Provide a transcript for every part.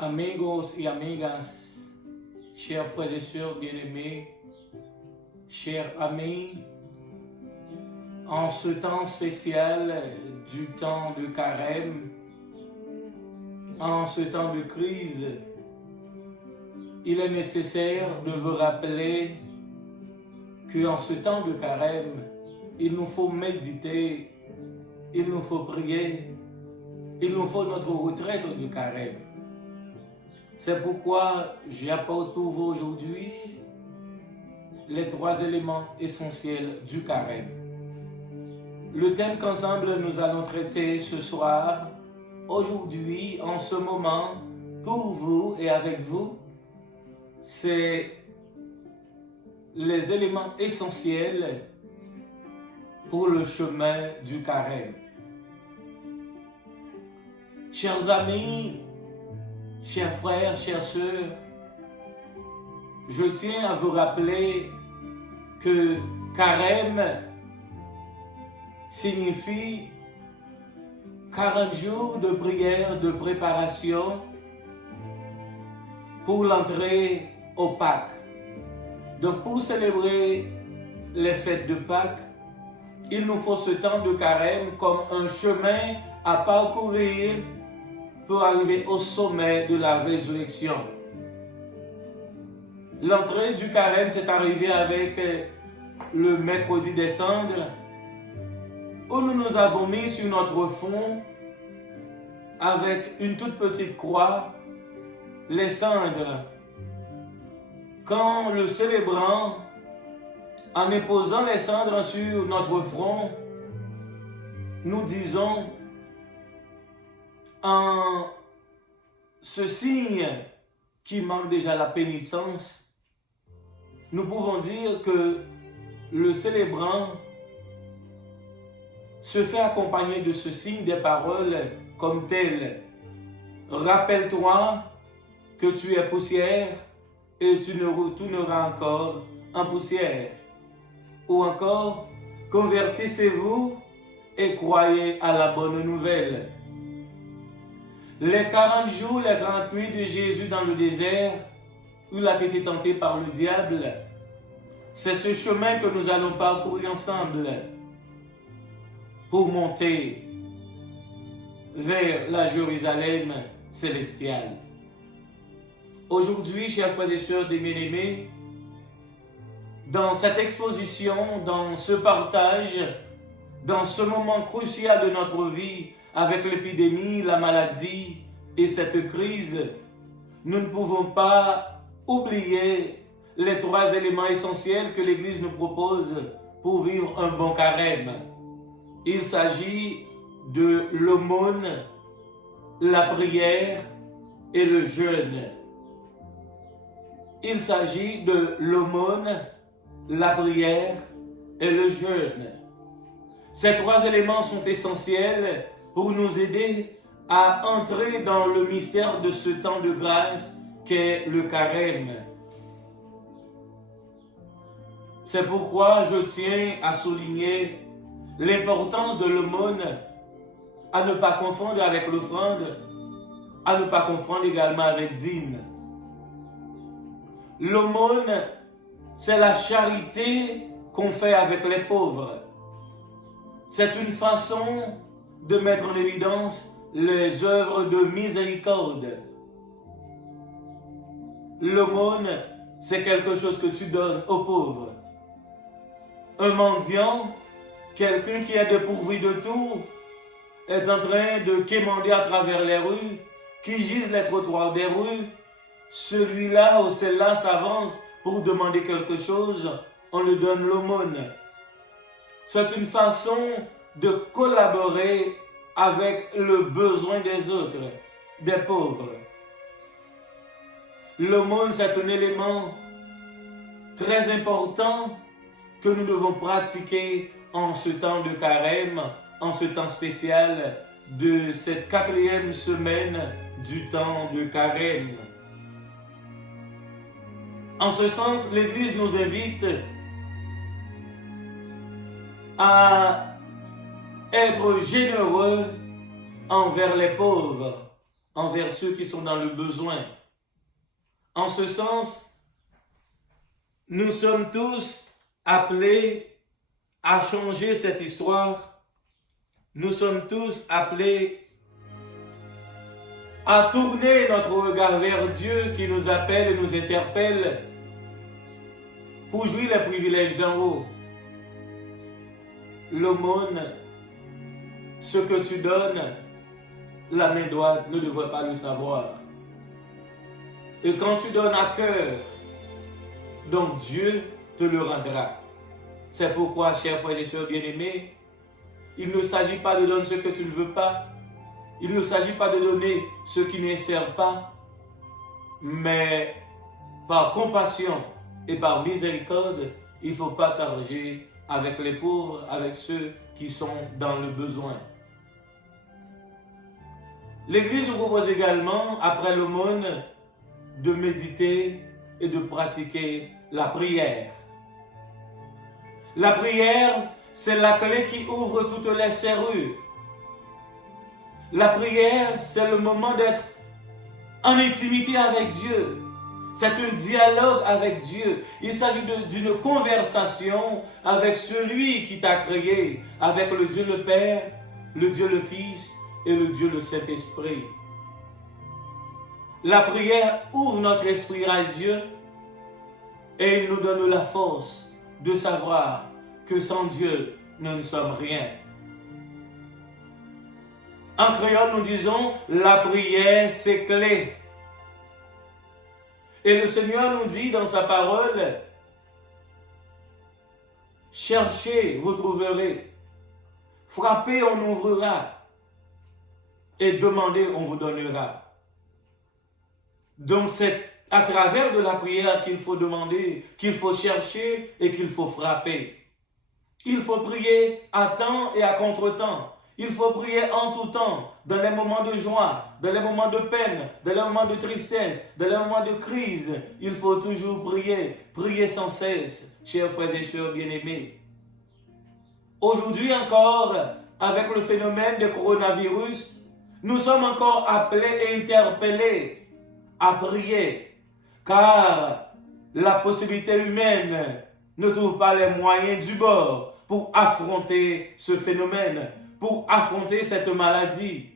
Amigos y amigas, chers frères et sœurs bien-aimés, chers amis, en ce temps spécial du temps de carême, en ce temps de crise, il est nécessaire de vous rappeler qu'en ce temps de carême, il nous faut méditer, il nous faut prier, il nous faut notre retraite de carême. C'est pourquoi j'apporte pour vous aujourd'hui les 3 éléments essentiels du carême. Le thème qu'ensemble nous allons traiter ce soir, aujourd'hui, en ce moment, pour vous et avec vous, c'est les éléments essentiels pour le chemin du carême. Chers amis, chers frères, chères sœurs, je tiens à vous rappeler que carême signifie 40 jours de prière, de préparation pour l'entrée au Pâques. Donc pour célébrer les fêtes de Pâques, il nous faut ce temps de carême comme un chemin à parcourir pour arriver au sommet de la résurrection. L'entrée du carême s'est arrivée avec le mercredi des cendres, où nous nous avons mis sur notre fond avec une toute petite croix, les cendres. Quand le célébrant, en déposant les cendres sur notre front, nous disons en ce signe qui manque déjà la pénitence, nous pouvons dire que le célébrant se fait accompagner de ce signe des paroles comme telles. Rappelle-toi que tu es poussière et tu ne retourneras encore en poussière. Ou encore, convertissez-vous et croyez à la bonne nouvelle. Les 40 jours, les 40 nuits de Jésus dans le désert, où il a été tenté par le diable, c'est ce chemin que nous allons parcourir ensemble pour monter vers la Jérusalem célestiale. Aujourd'hui, chers frères et sœurs des bien-aimés, dans cette exposition, dans ce partage, dans ce moment crucial de notre vie, avec l'épidémie, la maladie et cette crise, nous ne pouvons pas oublier les 3 éléments essentiels que l'Église nous propose pour vivre un bon carême. Il s'agit de l'aumône, la prière et le jeûne. Il s'agit de l'aumône, la prière et le jeûne. Ces 3 éléments sont essentiels pour nous aider à entrer dans le mystère de ce temps de grâce qu'est le carême. C'est pourquoi je tiens à souligner l'importance de l'aumône, à ne pas confondre avec l'offrande, à ne pas confondre également avec dîme. L'aumône, c'est la charité qu'on fait avec les pauvres. C'est une façon de mettre en évidence les œuvres de miséricorde. L'aumône, c'est quelque chose que tu donnes aux pauvres. Un mendiant, quelqu'un qui est dépourvu de tout, est en train de quémander à travers les rues, qui gise les trottoirs des rues. Celui-là ou celle-là s'avance pour demander quelque chose, on lui donne l'aumône. C'est une façon de collaborer avec le besoin des autres, des pauvres. L'aumône, c'est un élément très important que nous devons pratiquer en ce temps de carême, en ce temps spécial de cette 4e semaine du temps de carême. En ce sens, l'Église nous invite à être généreux envers les pauvres, envers ceux qui sont dans le besoin. En ce sens, nous sommes tous appelés à changer cette histoire. Nous sommes tous appelés à tourner notre regard vers Dieu qui nous appelle et nous interpelle pour jouir les privilèges d'en haut. L'aumône, ce que tu donnes, la main droite ne devrait pas le savoir. Et quand tu donnes à cœur, donc Dieu te le rendra. C'est pourquoi, chers frères et sœurs bien-aimés, il ne s'agit pas de donner ce que tu ne veux pas. Il ne s'agit pas de donner ce qui ne sert pas. Mais par compassion et par miséricorde, il faut partager avec les pauvres, avec ceux qui sont dans le besoin. L'Église nous propose également, après l'aumône, de méditer et de pratiquer la prière. La prière, c'est la clé qui ouvre toutes les serrures. La prière, c'est le moment d'être en intimité avec Dieu. C'est un dialogue avec Dieu. Il s'agit d'une conversation avec celui qui t'a créé, avec le Dieu le Père, le Dieu le Fils et le Dieu le Saint-Esprit. La prière ouvre notre esprit à Dieu et il nous donne la force de savoir que sans Dieu, nous ne sommes rien. En créole, nous disons, la prière, c'est clé. Et le Seigneur nous dit dans sa parole, cherchez, vous trouverez. Frappez, on ouvrira. Et demandez, on vous donnera. Donc c'est à travers de la prière qu'il faut demander, qu'il faut chercher et qu'il faut frapper. Il faut prier à temps et à contre-temps. Il faut prier en tout temps, dans les moments de joie, dans les moments de peine, dans les moments de tristesse, dans les moments de crise. Il faut toujours prier, prier sans cesse, chers frères et sœurs bien-aimés. Aujourd'hui encore, avec le phénomène du coronavirus, nous sommes encore appelés et interpellés à prier, car la possibilité humaine ne trouve pas les moyens du bord pour affronter ce phénomène, pour affronter cette maladie.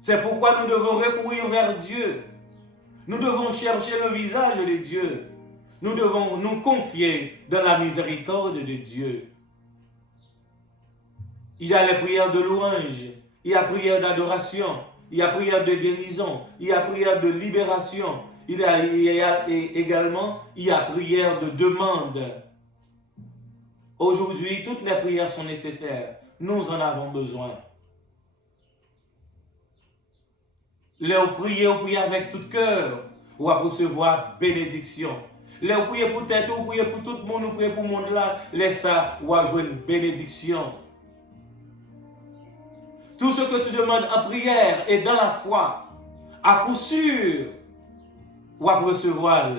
C'est pourquoi nous devons recourir vers Dieu. Nous devons chercher le visage de Dieu. Nous devons nous confier dans la miséricorde de Dieu. Il y a les prières de louange, il y a prière d'adoration, il y a prière de guérison, il y a prière de libération, il y a également prière de demande. Aujourd'hui, toutes les prières sont nécessaires. Nous en avons besoin. Les prier avec tout cœur, ou à recevoir bénédiction. Les prier pour tête, ou prier pour tout le monde, ou prier pour le monde là, laisse ça, ou à jouer une bénédiction. Tout ce que tu demandes en prière et dans la foi, à coup sûr, ou à recevoir,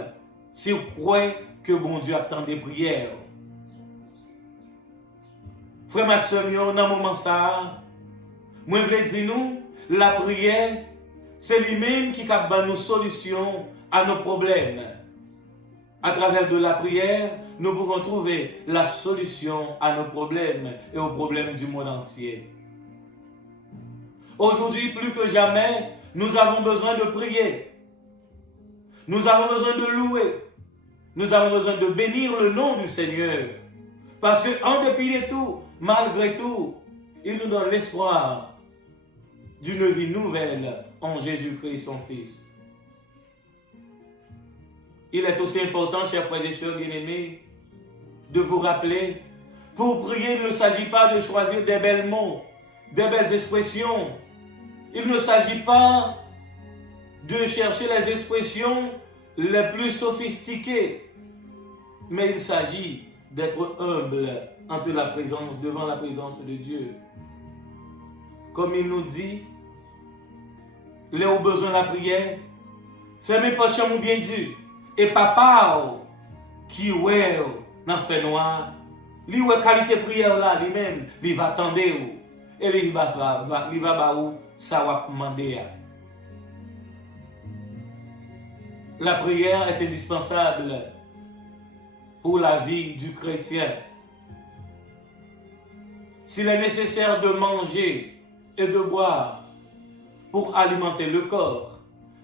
si vous croyez que bon Dieu attend des prières. Frère Maxime, dans un moment ça, moi je veux dire nous, la prière, c'est lui-même qui donne nos solutions à nos problèmes. À travers de la prière, nous pouvons trouver la solution à nos problèmes et aux problèmes du monde entier. Aujourd'hui, plus que jamais, nous avons besoin de prier. Nous avons besoin de louer. Nous avons besoin de bénir le nom du Seigneur. Parce qu'en dépit de tout, malgré tout, il nous donne l'espoir d'une vie nouvelle en Jésus-Christ, son Fils. Il est aussi important, chers frères et sœurs bien-aimés, de vous rappeler, pour prier, il ne s'agit pas de choisir des belles mots, des belles expressions. Il ne s'agit pas de chercher les expressions les plus sophistiquées, mais il s'agit d'être humble devant la présence de Dieu. Comme il nous dit, les au besoin de la prière, fermez pas chambre bien Dieu. Et papa, qui ouais, dans fait noir, lui ouais qualité prière là, lui-même, il va attendre et il va ça va demander. La prière est indispensable pour la vie du chrétien. S'il est nécessaire de manger et de boire pour alimenter le corps,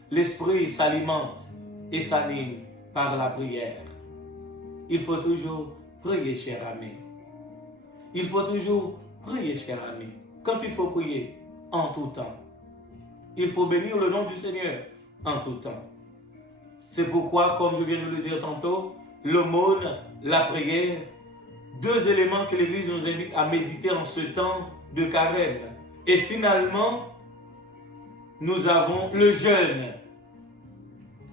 l'esprit s'alimente et s'anime par la prière. Il faut toujours prier, cher ami. Il faut toujours prier, cher ami. Quand il faut prier, en tout temps. Il faut bénir le nom du Seigneur en tout temps. C'est pourquoi, comme je viens de le dire tantôt, l'aumône, la prière, deux éléments que l'Église nous invite à méditer en ce temps de carême. Et finalement, nous avons le jeûne.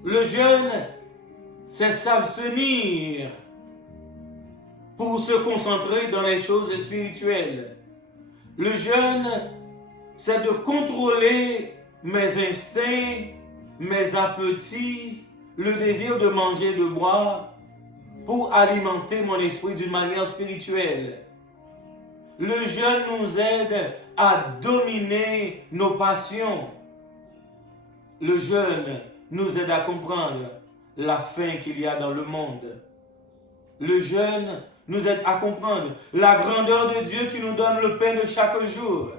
Le jeûne, c'est s'abstenir pour se concentrer dans les choses spirituelles. Le jeûne, c'est de contrôler mes instincts, mes appétits, le désir de manger, de boire, pour alimenter mon esprit d'une manière spirituelle. Le jeûne nous aide à dominer nos passions. Le jeûne nous aide à comprendre la faim qu'il y a dans le monde. Le jeûne nous aide à comprendre la grandeur de Dieu qui nous donne le pain de chaque jour.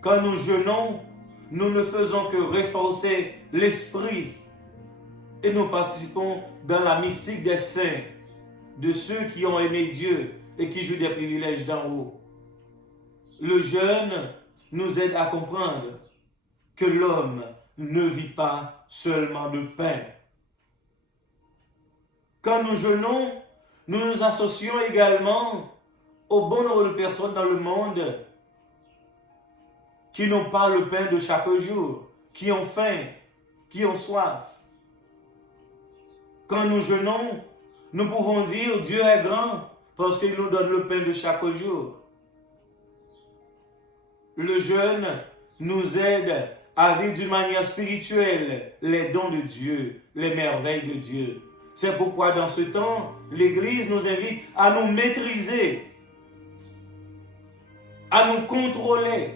Quand nous jeûnons, nous ne faisons que renforcer l'esprit et nous participons dans la mystique des saints, de ceux qui ont aimé Dieu et qui jouent des privilèges d'en haut. Le jeûne nous aide à comprendre que l'homme ne vit pas seulement de pain. Quand nous jeûnons, nous nous associons également au bon nombre de personnes dans le monde qui n'ont pas le pain de chaque jour, qui ont faim, qui ont soif. Quand nous jeûnons, nous pouvons dire Dieu est grand parce qu'il nous donne le pain de chaque jour. Le jeûne nous aide à vivre d'une manière spirituelle les dons de Dieu, les merveilles de Dieu. C'est pourquoi dans ce temps, l'Église nous invite à nous maîtriser, à nous contrôler.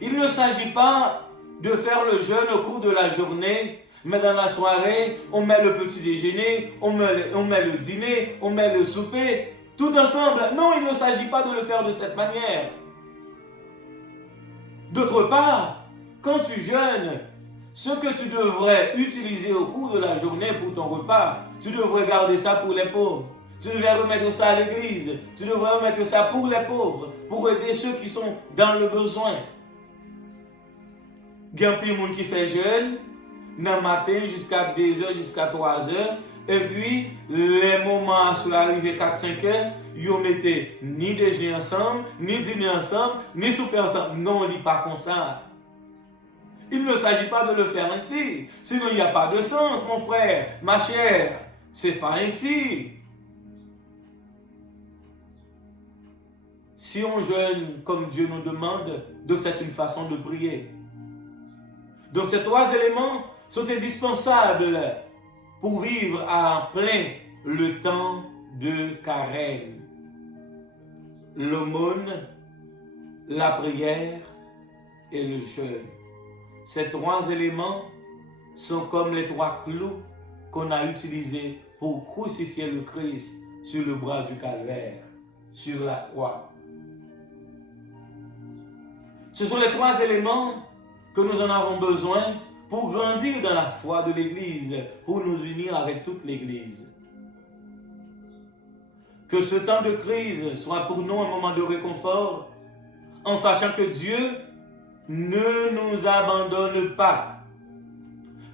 Il ne s'agit pas de faire le jeûne au cours de la journée, mais dans la soirée, on met le petit déjeuner, on met le dîner, on met le souper, tout ensemble. Non, il ne s'agit pas de le faire de cette manière. D'autre part, quand tu jeûnes, ce que tu devrais utiliser au cours de la journée pour ton repas, tu devrais garder ça pour les pauvres. Tu devrais remettre ça à l'église. Tu devrais remettre ça pour les pauvres, pour aider ceux qui sont dans le besoin. Il y a plein de monde qui fait jeûne, dans le matin jusqu'à 2h, jusqu'à 3h, et puis les moments sur l'arrivée 4-5h, ils ne mettaient ni déjeuner ensemble, ni dîner ensemble, ni souper ensemble. Non, on ne lit pas comme ça. Il ne s'agit pas de le faire ainsi. Sinon, il n'y a pas de sens, mon frère, ma chère. C'est pas ainsi. Si on jeûne comme Dieu nous demande, donc c'est une façon de prier. Donc ces trois éléments sont indispensables pour vivre en plein le temps de carême. L'aumône, la prière et le jeûne. Ces trois éléments sont comme les trois clous qu'on a utilisés pour crucifier le Christ sur le bras du calvaire, sur la croix. Ce sont les trois éléments que nous en avons besoin pour grandir dans la foi de l'Église, pour nous unir avec toute l'Église. Que ce temps de crise soit pour nous un moment de réconfort, en sachant que Dieu ne nous abandonne pas.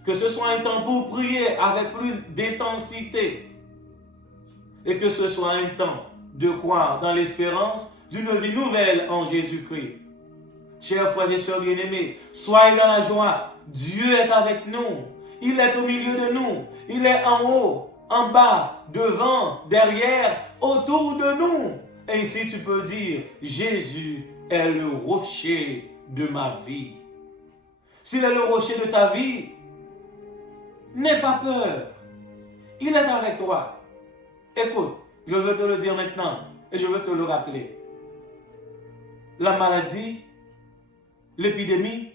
Que ce soit un temps pour prier avec plus d'intensité. Et que ce soit un temps de croire dans l'espérance d'une vie nouvelle en Jésus-Christ. Chers frères et sœurs bien-aimés, soyez dans la joie. Dieu est avec nous. Il est au milieu de nous. Il est en haut, en bas, devant, derrière, autour de nous. Ainsi tu peux dire, Jésus est le rocher de ma vie. S'il est le rocher de ta vie, n'aie pas peur. Il est avec toi. Écoute, je veux te le dire maintenant et je veux te le rappeler. La maladie, l'épidémie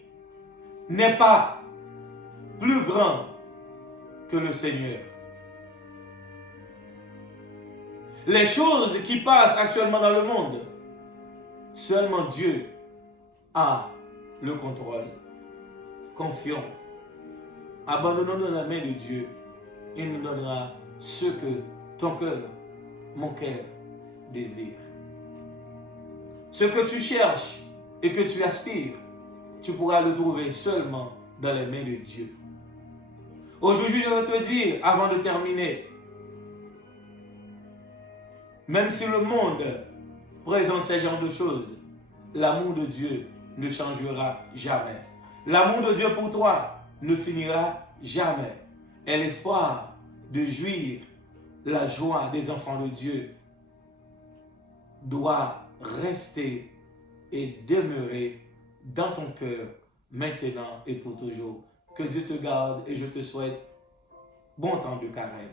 n'est pas plus grand que le Seigneur. Les choses qui passent actuellement dans le monde, seulement Dieu a le contrôle. Confions. Abandonnons dans la main de Dieu. Il nous donnera ce que ton cœur, mon cœur, désire. Ce que tu cherches et que tu aspires, tu pourras le trouver seulement dans les mains de Dieu. Aujourd'hui, je veux te dire, avant de terminer, même si le monde présente ce genre de choses, l'amour de Dieu ne changera jamais. L'amour de Dieu pour toi ne finira jamais. Et l'espoir de jouir la joie des enfants de Dieu doit rester et demeurer dans ton cœur maintenant et pour toujours. Que Dieu te garde et je te souhaite bon temps de carême.